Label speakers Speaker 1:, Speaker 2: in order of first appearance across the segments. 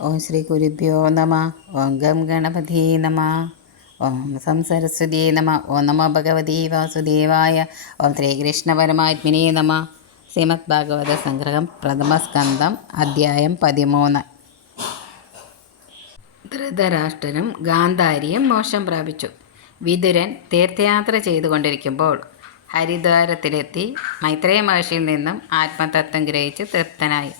Speaker 1: ഓം ശ്രീ ഗുരുഭ്യോ നമ. ഓം ഗം ഗണപതി നമ. ഓം സം സരസ്വതി നമ. ഓം നമോ ഭഗവതി വാസുദേവായ. ഓം ശ്രീകൃഷ്ണ പരമാത്മിനി നമ. ശ്രീമദ് ഭാഗവത സംഗ്രഹം പ്രഥമസ്കന്ധം അധ്യായം പതിമൂന്ന്. ധൃതരാഷ്ട്രനും ഗാന്ധാരിയും മോശം പ്രാപിച്ചു. വിതുരൻ തീർത്ഥയാത്ര ചെയ്തുകൊണ്ടിരിക്കുമ്പോൾ ഹരിദ്വാരത്തിലെത്തി മൈത്രേയ മഹർഷിയിൽ നിന്നും ആത്മതത്വം ഗ്രഹിച്ച് തൃപ്തനായി.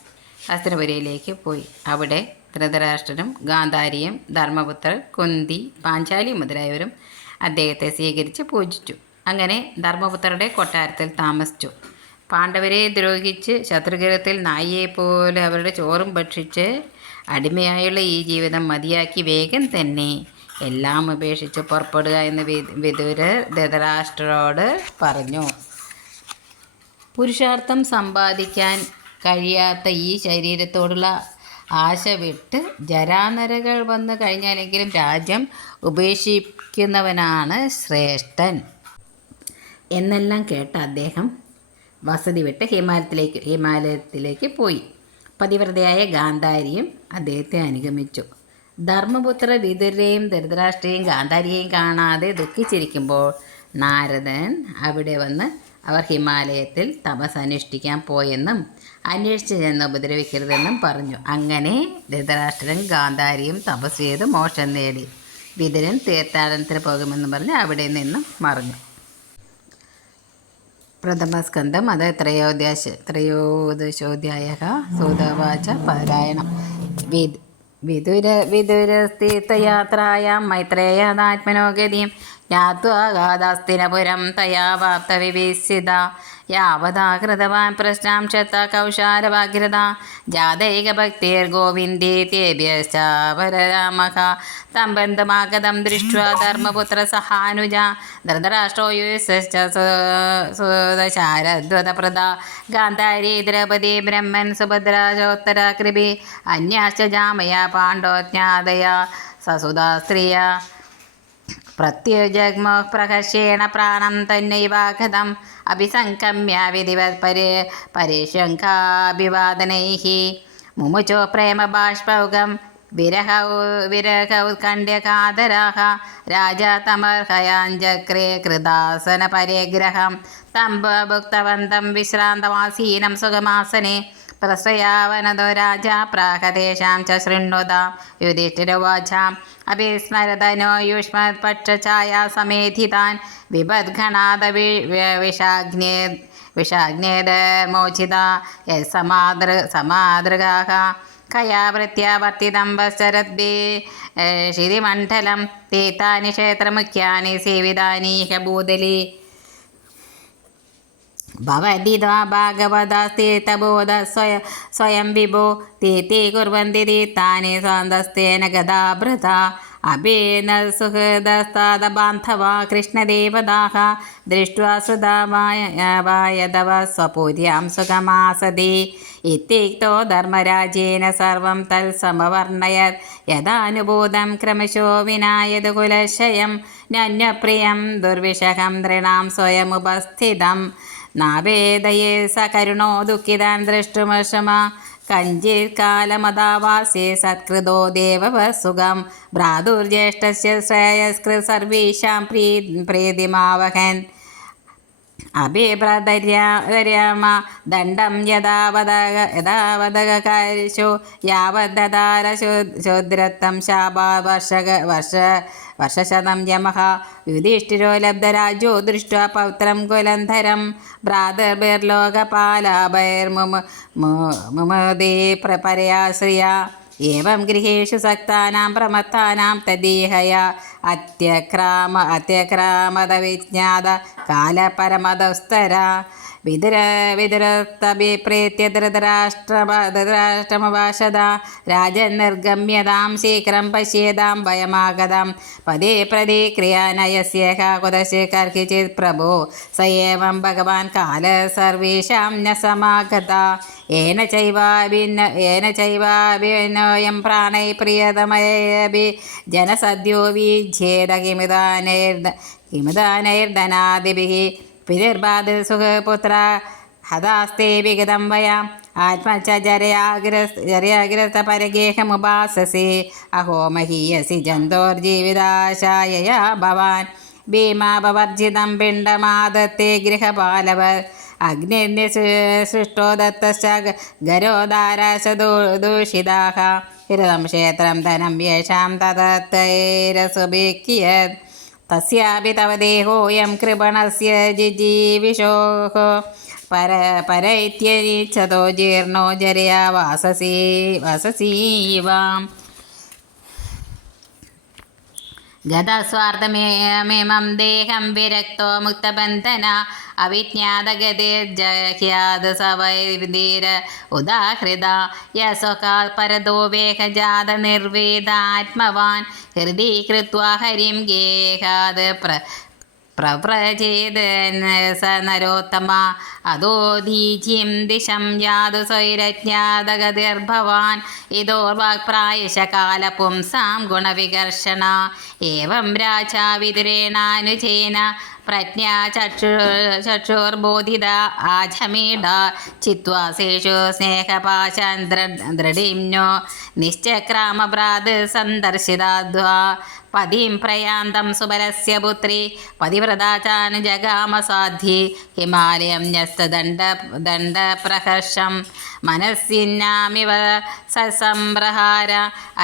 Speaker 1: ഹസ്തനപുരയിലേക്ക് പോയി. അവിടെ ധൃതരാഷ്ട്രനും ഗാന്ധാരിയും ധർമ്മപുത്രർ കുന്തി പാഞ്ചാലി മുതലായവരും അദ്ദേഹത്തെ സ്വീകരിച്ച് പൂജിച്ചു. അങ്ങനെ ധർമ്മപുത്രരുടെ കൊട്ടാരത്തിൽ താമസിച്ചു. പാണ്ഡവരെ ദ്രോഹിച്ച് ശത്രുഗ്രഹത്തിൽ നായിയെപ്പോലെ അവരുടെ ചോറും ഭക്ഷിച്ച് അടിമയായുള്ള ഈ ജീവിതം മതിയാക്കി വേഗം തന്നെ എല്ലാം ഉപേക്ഷിച്ച് പുറപ്പെടുക എന്ന് വിദുരർ ധൃതരാഷ്ട്രരോട് പറഞ്ഞു. പുരുഷാർത്ഥം സമ്പാദിക്കാൻ കഴിയാത്ത ഈ ശരീരത്തോടുള്ള ആശ വിട്ട് ജരാനരകൾ വന്നു കഴിഞ്ഞാലെങ്കിലും രാജ്യം ഉപേക്ഷിക്കുന്നവനാണ് ശ്രേഷ്ഠൻ. എന്നെല്ലാം കേട്ട അദ്ദേഹം വസതി വിട്ട് ഹിമാലയത്തിലേക്ക് ഹിമാലയത്തിലേക്ക് പോയി. പതിവ്രതയായ ഗാന്ധാരിയും അദ്ദേഹത്തെ അനുഗമിച്ചു. ധർമ്മപുത്ര വിതുരയും ധൃതരാഷ്ട്രയും ഗാന്ധാരിയെയും കാണാതെ ദുഃഖിച്ചിരിക്കുമ്പോൾ നാരദൻ അവിടെ വന്ന് അവർ ഹിമാലയത്തിൽ തപസ് അനുഷ്ഠിക്കാൻ പോയെന്നും അന്വേഷിച്ച് ചെന്ന് ഉപദ്രവിക്കരുതെന്നും പറഞ്ഞു. അങ്ങനെ ധൃതരാഷ്ട്രൻ ഗാന്ധാരിയും തപസ് ചെയ്ത് മോക്ഷം നേടി. വിതുരൻ തീർത്ഥാടനത്തിന് പോകുമെന്ന് പറഞ്ഞ് അവിടെ നിന്നും മറഞ്ഞു. പ്രഥമസ്കന്ധം അത് ത്രയോദ്യാശ ത്രയോദശോധ്യായ സുതവാച പാരായണം. വിദ് വിദുര വിദുരസ്ഥീർത്ഥയാത്രായാം മൈത്രേയതാത്മനോ ജ്ഞാത്വാഗാദാസ്തിനപുരം തയാ വാപ്തവിഭീസിത യാവതാകൃതവാൻ പ്രശ്നാം ക്ഷത്ത കൗശാലവാഗ്രത. ജാതൈകഭക്തിർഗോവിന്ദേത്യേഭ്യശ്ചാപരരാമഃ തം ബന്ധമാഗതം ദൃഷ്ട്വാ ധർമ്മപുത്രസഹാനുജ ധൃതരാഷ്ട്രോ യുശ്ച സുദശാരദ്വതപ്രദ ഗാന്ധാരി ദ്രൗപദി ബ്രഹ്മൻ സുഭദ്രാജോത്തര കൃപി. അന്യാശ്ച ജാമയ പാണ്ഡോജ്ഞാതയ. സസുതാ സ്ത്രീയ. പ്രത്യുജഗ്മോ പ്രഹർഷേണ പ്രാണം തന്നൈവാഗതം അഭിസംഗമ്യ വിധിവത് പരി പരിശങ്കാഭിവാദനൈः മുമുചോ പ്രേമബാഷ്പൗകം ബാഷ്പൗകം വിരഹ ഉത്കണ്ഠ്യകാതരാः രാജാ തമർഹയാഞ്ചക്രേ കൃതാസന പരിഗ്രഹം തം ഭുക്തവന്തം വിശ്രാന്തമാസീനം സുഖമാസനെ. പ്രശ്രയാവനതോ രാജ പ്രാഹദേശാം ച ശൃണ്വത. യുധിഷ്ഠിരവാചാം അഭിസ്മരതനോ യുഷ്മത്പക്ഷഛായാ സമേധിതാൻ. വിപദ്ഗണാദ വിഷാഗ്നേ വിഷാഗ്നേദമോചിത സമാതൃ സമാതൃഗാः കയാവൃത്യാവർത്തിതം വത്സരദ്ഭി ശിരിമണ്ഡലം തീർത്ഥാനി ക്ഷേത്രമുഖ്യാനി സേവിതാനീഹ ഹ ഭൂതലി ഭവതി ദ്വാ ഭാഗവതാസ്തീർത്ഥബോധ സ്വയ സ്വയം വിഭോ തീർത്ഥി കുർവന്തി തീർത്ഥാനി സ്വാന്തസ്തേന ഗതാഭൃത അഭേന സുഹൃദസ്താദബാന്ധവ കൃഷ്ണദേവതാഹ ദൃഷ്ട്വാ ശ്രുതാവായതവ സ്വപൂര്യാം സുഖമാസതി ഇത്യുക്തോ ധർമ്മരാജേന സർവം തൽസമവർണയത് യഥാനുബോധം ക്രമശോ വിനായത് കുലശയം നന്യപ്രിയം ദുർവിഷഹം നൃണാം സ്വയമുപസ്ഥിതം നാവേദയേ സകരുണോ ദുഃഖിതാൻ ദ്രഷ്ടുമശമ കഞ്ചിത്കാലമതാവാസ്യേ സത്കൃതോ ദേവസുഖം ഭ്രാതുർജ്യേഷ്ഠസ്യ ശ്രേയസ്കൃ സർവേഷാം പ്രീ പ്രീതിമാവഹൻ. അഭിപ്രദര്യാമ ദണ്ഡം യഥാവത യഥാവതകാരിഷു യാവദ്ദാര ശൂദ്രത്വം ശാപാ വർഷക വർഷ വർഷശതം യമഹ. യുധിഷ്ഠിരോ ലബ്ധരാജോ ദൃഷ്ട പൗത്രം കുലന്ധരം. ഭ്രാതർഭിർലോകപാലാഭൈർമുമതേ പരയാശ്രിയ. ഏവം ഗൃഹേഷു സക്താനാം പ്രമത്താനാം തദീഹയ. അത്യക്രാമ അത്യക്രാമത വിജ്ഞാത കാലപരമതസ്തര. വിതുര വിതുരത്തഭിപ്രേത്യ ധൃതരാഷ്ട്ര ധൃതരാഷ്ട്രമഭാഷത രാജൻ നിർഗമ്യതാം ശീഘ്രം പശ്യേതാം ഭയമാഗതം പദേ പ്രതിക്രിയാനയസ്യേഹ കുതശേ കർഹിചിത് പ്രഭോ സ ഏവം ഭഗവാൻ കാല സർവേഷാം ന സമാഗത. ഏന ചൈവാഭിന്ന ഏന ചൈവാഭിനോയം പ്രാണൈ പ്രിയതമയഭി ജനസദ്യോ വീജ്യേത കിമിതാനൈർദ കിമിതാനൈർധനാദിഭിः പിതൃർബാധ സുഖപുത്ര ഹതാസ്തേ വിഗതം വയ. ആത്മചര്യാഗ്രസ്ത പരഗേഹമുപാസസി അഹോ മഹീയസി ജന്തോർജീവിതാശായ ഭവാൻ. ഭീമാപവർജിതം പിണ്ടമാദത്തെ ഗൃഹപാലവർ. അഗ്നി സൃഷ്ടോ ദത്തശ്ച ഗരോദാരാശ ദൂഷിതാഹ ഹിരതം ക്ഷേത്രം ധനം യേഷാം तस्यापि तव देहोऽयं कृपणस्य जिजीविषोः। पर पर इत्यनिच्छतो जीर्णो जर्या वाससी वससीवाम् गतस्वार्थमेमं देहं विरक्तो मुक्तबन्धना। അവിജ്ഞാതഗതിർജഹ്യാത് സവൈധീര ഉദാഹൃത. യസ്വകാൽ പരതോ വേഗജാത നിർവേദാത്മവാൻ. ഹൃദി കൃത്വാ ഹരിം ഗേഹാത് പ്ര പ്രവ്രജേത് സ നരോത്തമ. അതോ ദീജ്യം ദിശം യാതു സ്വൈരജ്ഞാതഗതിർഭവാൻ ഇതോർവാക്പ്രായശകാല പുംസാം ഗുണവികർഷണ. ഏവം രാജാ വിതുരേണാനുജേന പ്രജ്ഞാ ചക്ഷു ചക്ഷുർബോധിത ആജമീഡ ചിത്വാസേഷു സ്നേഹപാശാൻ ദൃഢിംനോ നിശ്ചക്രാമഭ്രാത് സന്ദർശിതാദ്വാ പതിം പ്രയാന്തം സുബലസ്യ പുത്രി പതിവ്രതാ ചാനുജഗാമസാധ്യേ ഹിമാലയം ന്യസ്തദണ്ഡ ദണ്ഡപ്രഹർഷം മനസ്സിന്നാമിവ സസംപ്രഹാര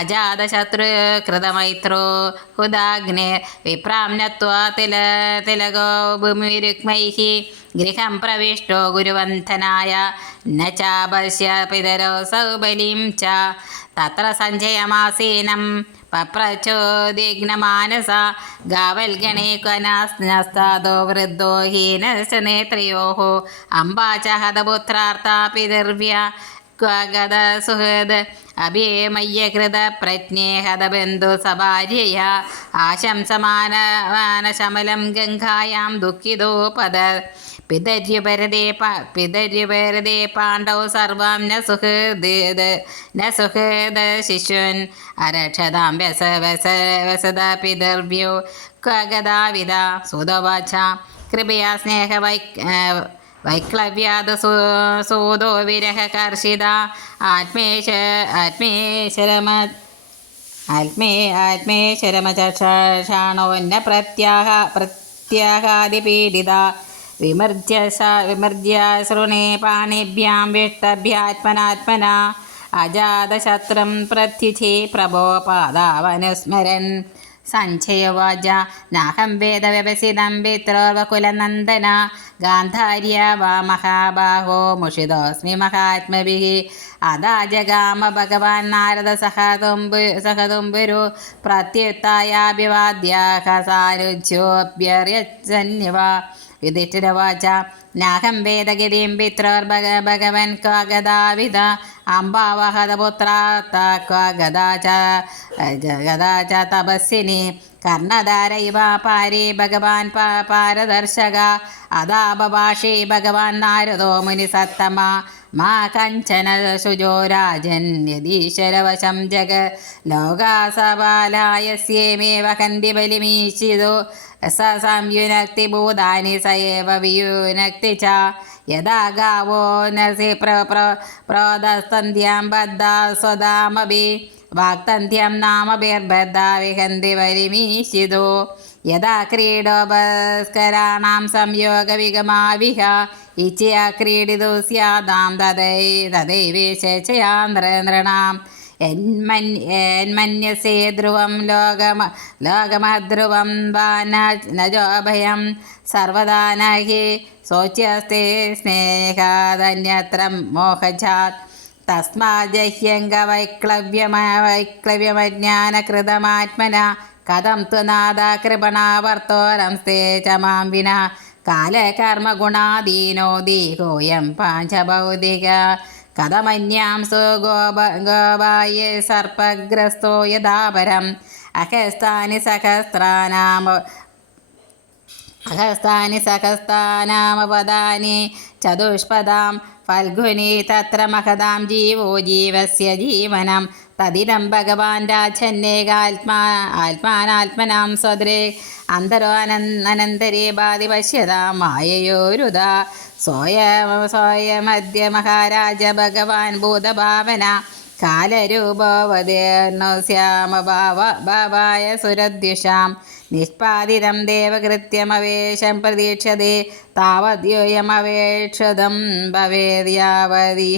Speaker 1: അജാതശത്രുകൃതമൈത്രോ ഹുദാഗ്നെ വിപ്രാംനത്വാ തില തിലകോ ഭൂമിരുക്മൈः ഗൃഹം പ്രവിഷ്ടോ ഗുരുവന്ധനായ ന ചാപശ്യ പിതരോ സൗബലിം ച തത്ര സഞ്ജയമാസീനം പപ്രചോദിഘ്നമാനസ ഗാവൽഗണേ ക്വനാസ്താദോ വൃദ്ധോ ഹീനശ്ച അംബാചഹതപുത്രാർത്ഥാപിതർവ്യ ക്വഗത സുഹൃദ് അഭിമയ്യകൃത പ്രജ്ഞേഹതബന്ധു സഭാര്യയ ആശംസമാനമാനശമലം ഗംഗായാം ദുഃഖിതോ പദ പിതര്യുപരതേ പിതര്യുപരതേ പാണ്ഡവ സർവം ന സുഹൃദ് ന സുഹൃദ ശിശുൻ. അരക്ഷതാം വ്യസ വസ വസത പിതർവ്യോ കഗതാവിത സുതവാച കൃപയാ സ്നേഹ വൈ വൈക്ലവ്യാത് സൂതോ വിരഹ കർഷിത. ആത്മേശ ആത്മേശ്വരമ ആത്മേ ആത്മേശ്വരമചക്ഷാണോന്ന പ്രത്യാഹ പ്രത്യാഹാദിപീഡിത വിമർജ്യ വിമർജ്യ ശൃണേ പാണിഭ്യാം വിഷ്ടഭ്യാത്മനാത്മന അജാതശത്രും പ്രത്യുചേ പ്രഭോ പാദാവനുസ്മരൻ സഞ്ജയവാച നാഹം വേദവ്യവസിതം പിത്രോർവകുലനന്ദന. ഗാന്ധാര്യ വാ മഹാബാഹോ മുഷിതോസ്മി മഹാത്മഭി അതാ ജഗാമ ഭഗവാൻ നാരദ സഹതുംബു സഹതുംബുരു പ്രത്യുത്തായാഭിവാദ്യാഹ സാരുജ്യോഭ്യർയജന്യവ യുധിഷ്ഠിരവാച നാഹം വേദഗതിം പിത്രോർഭഗ ഭഗവൻ ക്വഗതാവിധ അംബാവഹതപുത്രാത്ത ക്വഗതാ ച ഗതാ ച തപസ്വിനി കർണധാര ഇവ പാരേ ഭഗവാൻ പാരദർശക. അതാപഭാഷേ ഭഗവാൻ നാരദോ മുനിസത്തമ. മാ കഞ്ചന ശുചോ രാജൻ യതീശ്വരവശം ജഗ. ലോകാസപാലായസ്യേമേവ കന്തി ബലിമീശിതോ. സ സംയുനക്തി ഭൂതാനി സയേവ വിയുനക്തി ച. യഥാ ഗാവോ നസി പ്ര പ്ര പ്രോദസ്തന്ധ്യാം ബദ്ധാ സ്വദാമഭി വാക്തന്ധ്യം നാമഭിർബദ്ധാ വിഹന്തി പരിമീശിതോ യഥാ ക്രീഡോപസ്കരാണാം സംയോഗവിഗമാവിഹ ഇച്ഛയ ക്രീഡിതു സ്യാദാം തദൈ തദൈവേശയാന്ത്രണാം എന്മന്യസേ ധ്രുവം ലോകമ ലോകമധ്രുവം വാ നജോഭയം. സർവദാനഹി ശോച്യസ്തേ സ്നേഹാദന്യത്ര മോഹജാത്. തസ്മാജഹ്യംഗവൈക്ലവ്യമ വൈക്ലവ്യമജ്ഞാനകൃതമാത്മന. കഥം തു നാദ കൃപണാവർത്തോരംസ്തേ ച മാം വിന. കാലകർമ്മഗുണാദീനോ ദീഹോയം പാഞ്ചഭൗതിക. കഥമന്യാം സുഗോപ ഗോപായ സർപ്പഗ്രസ്തോ യഥാപരം. അഹസ്താനി സഹസ്രാനാമ അഹസ്താനി സഹസ്താനാമപദാനി ചതുഷ്പദാം ഫൽഗുനി തത്ര മഹതാം ജീവോ ജീവസ്യ ജീവനം. തദിദം ഭഗവാൻ രാജന്നേകാത്മാ ആത്മാനാത്മനാം സ്വദ്രേ അന്തരോ അനന്തരേ ബാധി പശ്യതാം മായയോരുത സ്വയം സ്വയമദ്യ മഹാരാജ ഭഗവാൻ ഭൂതഭാവന കാലരൂപവതേർണോ ശ്യാമഭാവ ഭാവായ സുരദ്യുഷാം നിഷ്പാദിതം ദേവകൃത്യമവേശം പ്രതീക്ഷതേ താവദ്യോയമവേക്ഷതം ഭവേദ് യാവതി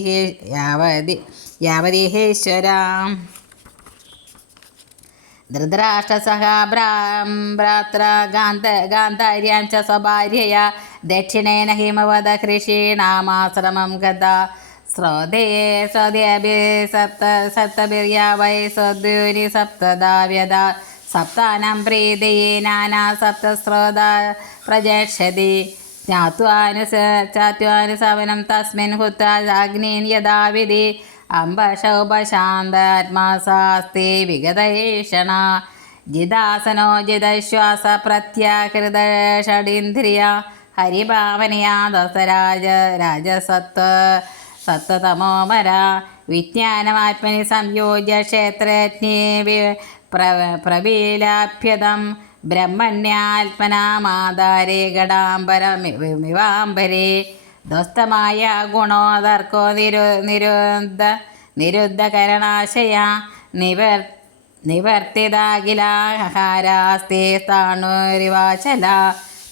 Speaker 1: യാവതി യാവതിഹേശ്വരാം ധൃതരാഷ്ട്രസഹ ച സ്വഭാര്യയ. ദക്ഷിണേന ഹിമവത കൃഷീണാമാശ്രമം ഗത. സ്രോതയെ സ്വദേഭി സപ്ത സപ്തഭിര്യാ വൈ സ്വദ്യൂരി സപ്തദാവ്യത. സപ്താനം പ്രീതിയെ നാനാ സപ്തസ്രോത പ്രജക്ഷതി ജ്ഞാത്വാനുസ ചാത്വാനുസവനം തസ്മിൻ ഹുത്ത അഗ്നീൻ യഥാ വിധി അംബശോഭശാന്താത്മാസാസ്തി വിഗതേഷണ ജിതാസനോ ജിതശ്വാസ പ്രത്യാകൃത ഷഡിന്ദ്രിയ ഹരിഭാവനയാ ദസരാജ രാജസത്വ സത്വതമോമര വിജ്ഞാനമാത്മനി സംയോജ്യ ക്ഷേത്രജ്ഞേ പ്ര- പ്രബീലാഭ്യതം. ബ്രഹ്മണ്യാത്മനാമാധാരേ ഗടാംബരമിവാംബരേ ധ്വസ്തമായ ഗുണോദർക്കോ നിരു നിരുദ്ധ നിരുദ്ധകരണാശയ നിവർ നിവർത്തിതാഖിലാഹാരാസ്തേ സ്ഥാണുരിവാചല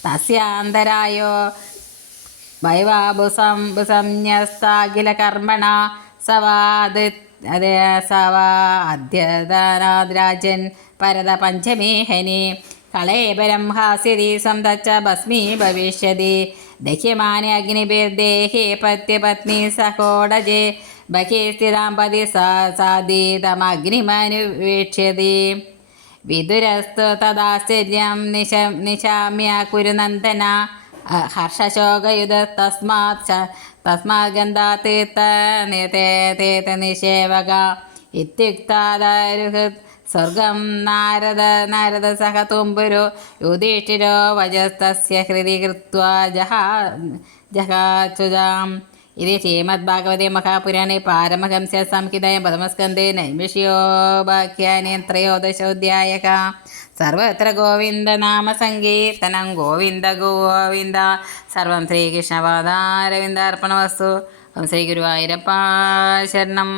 Speaker 1: തസ്യാന്തരായോ വൈവാബുസംന്യസ്താഖിലകർമ്മണ സവാദ് അതെ സവാ അദ്യതനാദ്രാജൻ പരത പഞ്ചമേഹനി കളേബരം ഹാസ്യതി സംതച്ച ഭസ്മീ ഭവിഷ്യതി ദഹ്യമാന അഗ്നിഭിർദേഹേ പത്യപത്നി സഹോടജേ ബഹേ സ്ഥിതാം പതി സാധീതമഗ്നിമനുവീക്ഷ്യതി വിദുരസ്തു തദാശ്ചര്യം നിശ നിശാമ്യ കുരുനന്ദന അ- ഹർഷശോകയുധ തസ്മാത് തസ്മാ തസ്മാത് ഗന്ധാതീർത്ഥ തേത നിഷേവക. ഇത്യുക്താദാരുഹൃത് സ്വർഗം നാരദ നാരദ സഹ തുമ്പുരു യുധിഷ്ഠിരോ വജസ്തസ്യ ഹൃദി കൃത്വാ ജഹാ ജഹാചുജാം ഇത് ശ്രീമദ്ഭാഗവതേ മഹാപുരാണേ പാരമഹംസ്യ സംഹിതയം പദമസ്കന്ധേ നൈമിഷ്യോപാഖ്യാനേ ത്രയോദശോധ്യായക സർവത്ര ഗോവിന്ദ നാമ സങ്കീർത്തനം ഗോവിന്ദ ഗോവിന്ദ. സർവം ശ്രീകൃഷ്ണപാദാരവിന്ദാർപ്പണവസ്തു ഓം ശ്രീ ഗുരുവായൂരപ്പ ശരണം.